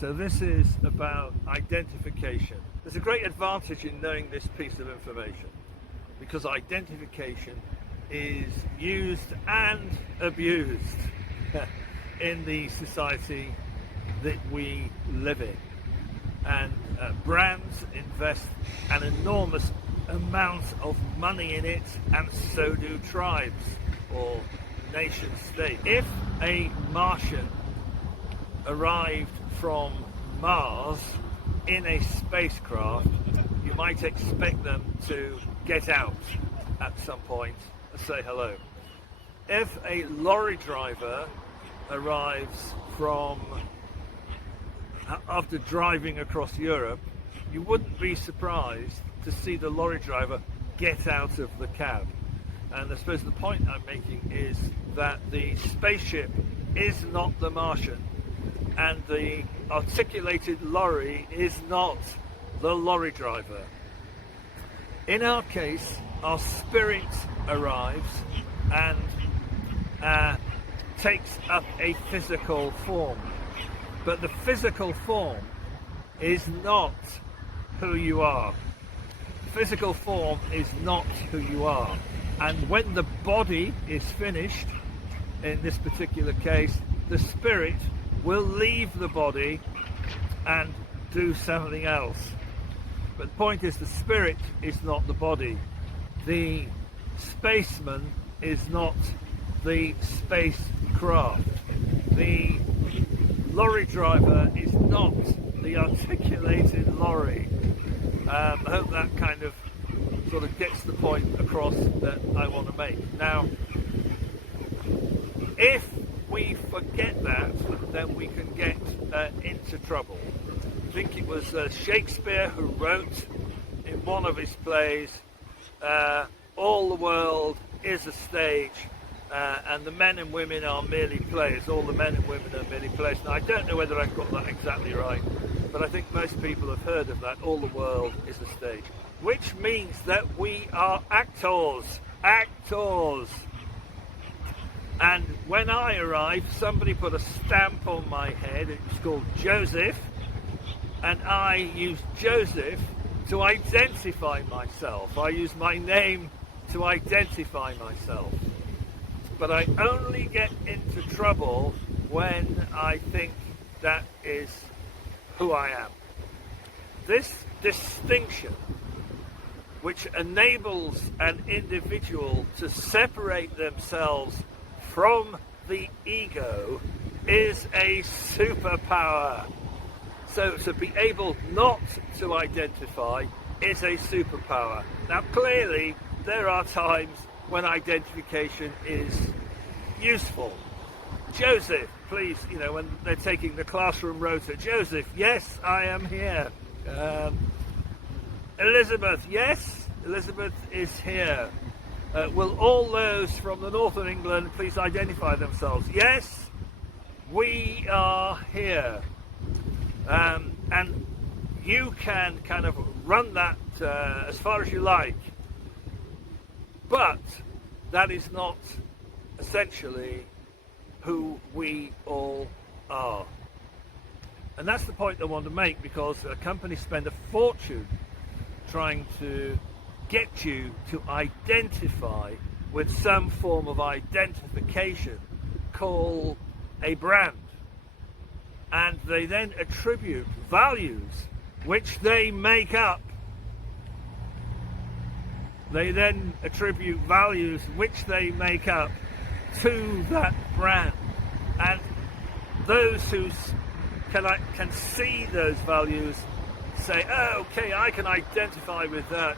So this is about identification. There's a great advantage in knowing this piece of information, because identification is used and abused in the society that we live in. And brands invest an enormous amount of money in it, and so do tribes or nation states. If a Martian arrived from Mars in a spacecraft, you might expect them to get out at some point and say hello. If a lorry driver arrives from after driving across Europe, you wouldn't be surprised to see the lorry driver get out of the cab. And I suppose the point I'm making is that the spaceship is not the Martian, and the articulated lorry is not the lorry driver. In our case, our spirit arrives and takes up a physical form. But the physical form is not who you are. Physical form is not who you are. And when the body is finished, in this particular case, the spirit will leave the body and do something else. But the point is, the spirit is not the body. The spaceman is not the spacecraft. The lorry driver is not the articulated lorry. I hope that kind of sort of gets the point across that I want to make. Now, if we forget that, then we can get into trouble. I think it was Shakespeare who wrote in one of his plays, all the world is a stage, and the men and women are merely players. All the men and women are merely players. Now, I don't know whether I've got that exactly right, but I think most people have heard of that. All the world is a stage, which means that we are actors. Actors. And when I arrived, somebody put a stamp on my head. It was called Joseph, and I used Joseph to identify myself. I used my name to identify myself. But I only get into trouble when I think that is who I am. This distinction, which enables an individual to separate themselves from the ego, is a superpower. So to be able not to identify is a superpower. Now, clearly, there are times when identification is useful. Joseph, please, when they're taking the classroom rota, Joseph, yes, I am here. Elizabeth, yes, Elizabeth is here. Will all those from the north of England please identify themselves? Yes, we are here. And you can kind of run that as far as you like. But that is not essentially who we all are. And that's the point I want to make, because companies spend a fortune trying to get you to identify with some form of identification called a brand. And they then attribute values which they make up. They then attribute values which they make up to that brand. And those who can see those values say, oh, okay, I can identify with that,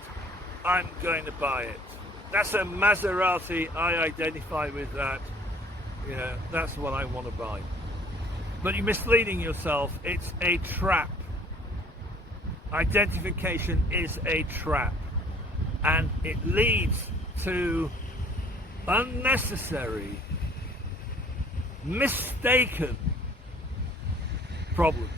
I'm going to buy it. That's a Maserati, I identify with that, that's what I want to buy. But you're misleading yourself. It's a trap. Identification is a trap. And it leads to unnecessary, mistaken problems.